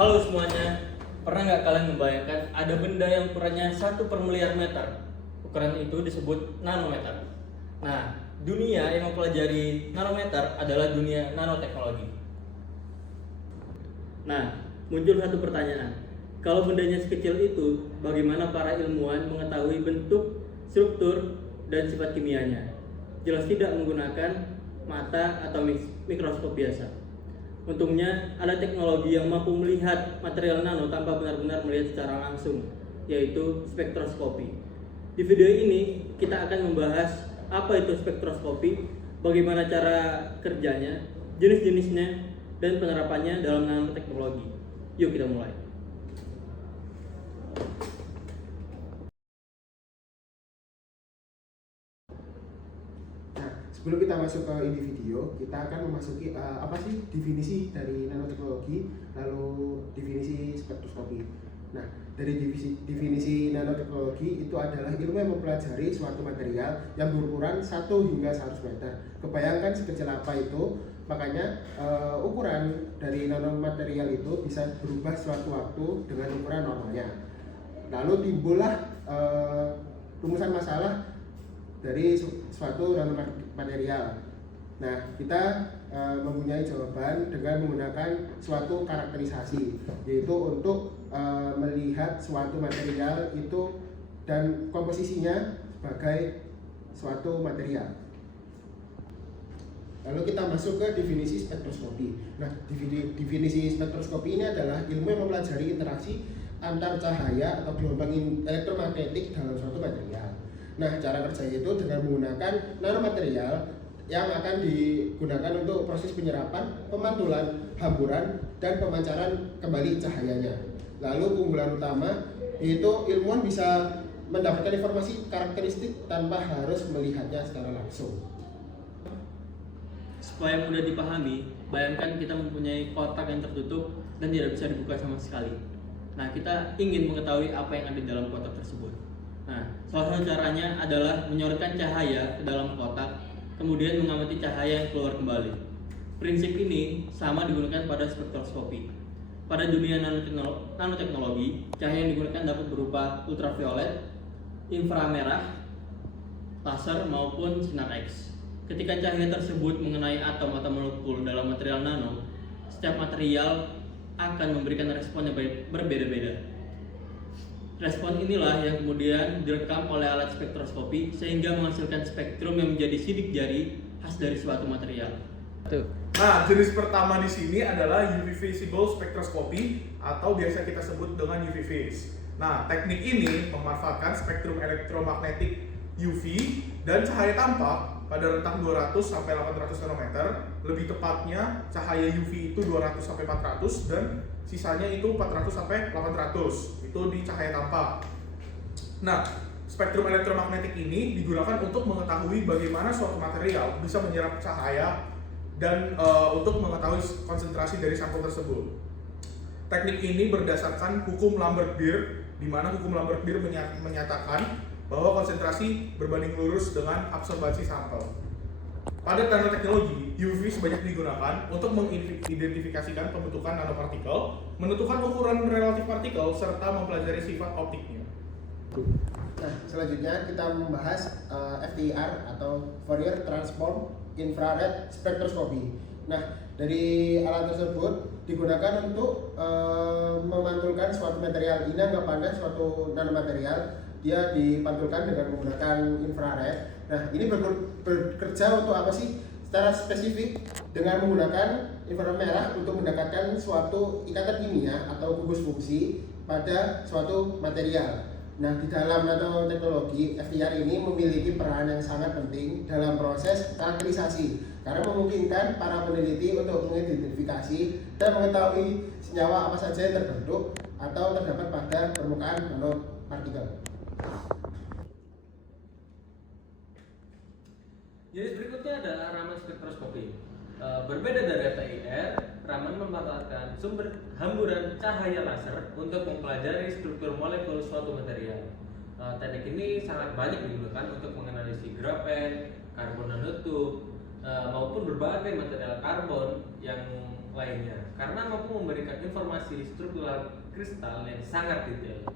Halo semuanya, pernah nggak kalian membayangkan ada benda yang ukurannya 1/miliar meter? Ukuran itu disebut nanometer. Nah, dunia yang mempelajari nanometer adalah dunia nanoteknologi. Nah, muncul satu pertanyaan. Kalau bendanya sekecil itu, bagaimana para ilmuwan mengetahui bentuk, struktur, dan sifat kimianya? Jelas tidak menggunakan mata atau mikroskop biasa. Untungnya ada teknologi yang mampu melihat material nano tanpa benar-benar melihat secara langsung, yaitu spektroskopi. Di video ini kita akan membahas apa itu spektroskopi, bagaimana cara kerjanya, jenis-jenisnya, dan penerapannya dalam nanoteknologi. Yuk kita mulai. Sebelum kita masuk ke inti video, kita akan memasuki apa sih definisi dari nanoteknologi, lalu definisi spektroskopi. Nah, dari definisi nanoteknologi itu adalah ilmu yang mempelajari suatu material yang berukuran 1 hingga 100 meter. Kebayangkan sekecil apa itu, makanya ukuran dari nanomaterial itu bisa berubah suatu waktu dengan ukuran normalnya. Lalu timbullah rumusan masalah dari suatu nanomaterial. Nah, kita mempunyai jawaban dengan menggunakan suatu karakterisasi, yaitu untuk melihat suatu material itu dan komposisinya sebagai suatu material. Lalu kita masuk ke definisi spektroskopi. Nah, definisi spektroskopi ini adalah ilmu yang mempelajari interaksi antar cahaya atau gelombang elektromagnetik dalam suatu material. Nah, cara kerjanya itu dengan menggunakan nanomaterial yang akan digunakan untuk proses penyerapan, pemantulan, hamburan, dan pemancaran kembali cahayanya. Lalu keunggulan utama yaitu ilmuwan bisa mendapatkan informasi karakteristik tanpa harus melihatnya secara langsung. Supaya mudah dipahami, bayangkan kita mempunyai kotak yang tertutup dan tidak bisa dibuka sama sekali. Nah, kita ingin mengetahui apa yang ada di dalam kotak tersebut. Nah, salah satu caranya adalah menyorotkan cahaya ke dalam kotak, kemudian mengamati cahaya yang keluar kembali. Prinsip ini sama digunakan pada spektroskopi. Pada dunia nanoteknologi, cahaya yang digunakan dapat berupa ultraviolet, inframerah, laser maupun sinar X. Ketika cahaya tersebut mengenai atom atau molekul dalam material nano, setiap material akan memberikan respon yang berbeda-beda. Respon inilah yang kemudian direkam oleh alat spektroskopi sehingga menghasilkan spektrum yang menjadi sidik jari khas dari suatu material. Nah, jenis pertama di sini adalah UV visible spectroscopy atau biasa kita sebut dengan UV vis. Nah, teknik ini memanfaatkan spektrum elektromagnetik UV dan cahaya tampak pada rentang 200 sampai 800 nanometer. Lebih tepatnya cahaya UV itu 200 sampai 400 dan sisanya itu 400 sampai 800. Itu di cahaya tampak. Nah, spektrum elektromagnetik ini digunakan untuk mengetahui bagaimana suatu material bisa menyerap cahaya dan untuk mengetahui konsentrasi dari sampel tersebut. Teknik ini berdasarkan hukum Lambert-Beer, di mana hukum Lambert-Beer menyatakan bahwa konsentrasi berbanding lurus dengan absorbasi sampel. Pada nanoteknologi, UV banyak digunakan untuk mengidentifikasikan pembentukan nanopartikel, menentukan ukuran relatif partikel, serta mempelajari sifat optiknya. Nah, selanjutnya kita membahas FTIR atau Fourier Transform Infrared Spectroscopy. Nah, dari alat tersebut digunakan untuk memantulkan suatu material. Ini anggapannya suatu nanomaterial, dia dipantulkan dengan menggunakan infrared. Nah, ini bekerja untuk apa sih? Secara spesifik dengan menggunakan inframerah untuk mendapatkan suatu ikatan kimia atau gugus fungsi pada suatu material. Nah, di dalam nanoteknologi, FTIR ini memiliki peran yang sangat penting dalam proses karakterisasi karena memungkinkan para peneliti untuk mengidentifikasi dan mengetahui senyawa apa saja yang terbentuk atau terdapat pada permukaan nanopartikel. Jenis berikutnya adalah Raman spektroskopi. Berbeda dari FTIR, Raman memanfaatkan sumber hamburan cahaya laser untuk mempelajari struktur molekul suatu material. Teknik ini sangat banyak digunakan untuk menganalisis grafen, karbon nanotube, maupun berbagai material karbon yang lain lainnya karena mampu memberikan informasi struktural kristal yang sangat detail.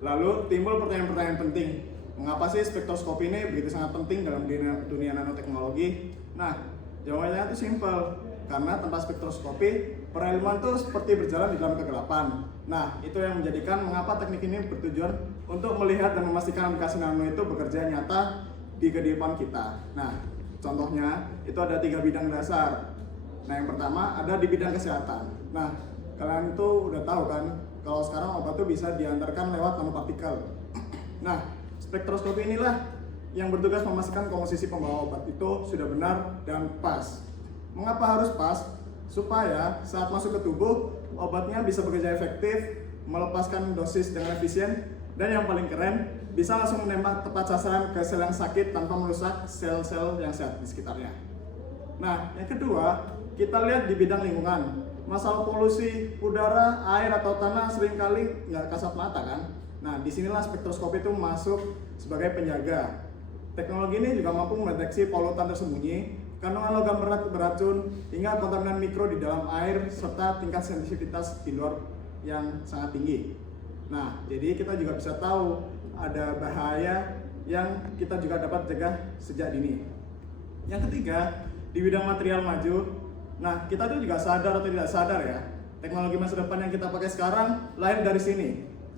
Lalu timbul pertanyaan-pertanyaan penting. Mengapa sih spektroskopi ini begitu sangat penting dalam dunia nanoteknologi? Nah, jawabannya itu simpel. Karena tanpa spektroskopi, perilmuan itu seperti berjalan di dalam kegelapan. Nah, itu yang menjadikan mengapa teknik ini bertujuan untuk melihat dan memastikan aplikasi nano itu bekerja nyata di kehidupan kita. Nah, contohnya itu ada 3 bidang dasar. Nah, yang pertama ada di bidang kesehatan. Nah, kalian itu udah tahu kan kalau sekarang obat itu bisa diantarkan lewat nanopartikel. Nah, spektroskopi inilah yang bertugas memastikan komposisi pembawa obat itu sudah benar dan pas. Mengapa harus pas? Supaya saat masuk ke tubuh, obatnya bisa bekerja efektif, melepaskan dosis dengan efisien, dan yang paling keren, bisa langsung menembak tepat sasaran ke sel yang sakit tanpa merusak sel-sel yang sehat di sekitarnya. Nah, yang kedua, kita lihat di bidang lingkungan. Masalah polusi udara, air, atau tanah seringkali nggak kasat mata kan? Nah, disinilah spektroskopi itu masuk sebagai penjaga. Teknologi ini juga mampu mendeteksi polutan tersembunyi, kandungan logam berat beracun, hingga kontaminan mikro di dalam air, serta tingkat sensitivitas di luar yang sangat tinggi. Nah, jadi kita juga bisa tahu ada bahaya yang kita juga dapat cegah sejak dini. Yang ketiga, di bidang material maju, nah kita tuh juga sadar atau tidak sadar ya, teknologi masa depan yang kita pakai sekarang lahir dari sini.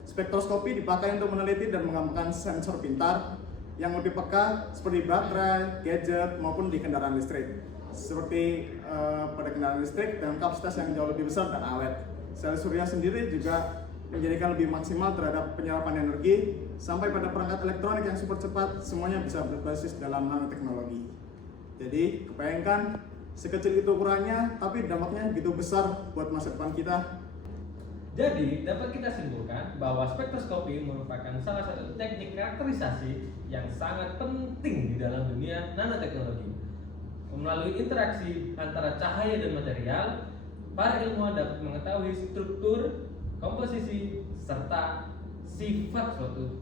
Spektroskopi dipakai untuk meneliti dan mengembangkan sensor pintar yang lebih peka seperti baterai, gadget, maupun di kendaraan listrik. Seperti pada kendaraan listrik dengan kapasitas yang jauh lebih besar dan awet. Sel surya sendiri juga menjadikan lebih maksimal terhadap penyerapan energi sampai pada perangkat elektronik yang super cepat, semuanya bisa berbasis dalam nanoteknologi. Jadi, kebayangkan sekecil itu ukurannya, tapi dampaknya begitu besar buat masa depan kita. Jadi, dapat kita simpulkan bahwa spektroskopi merupakan salah satu teknik karakterisasi yang sangat penting di dalam dunia nanoteknologi. Melalui interaksi antara cahaya dan material, para ilmuwan dapat mengetahui struktur, komposisi, serta sifat suatu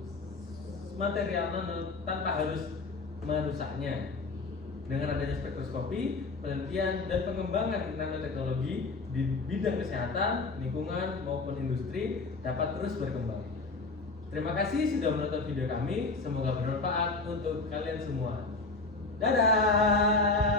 material nano tanpa harus merusaknya. Dengan adanya spektroskopi, penelitian dan pengembangan nanoteknologi di bidang kesehatan, lingkungan, maupun industri dapat terus berkembang. Terima kasih sudah menonton video kami, semoga bermanfaat untuk kalian semua. Dadah!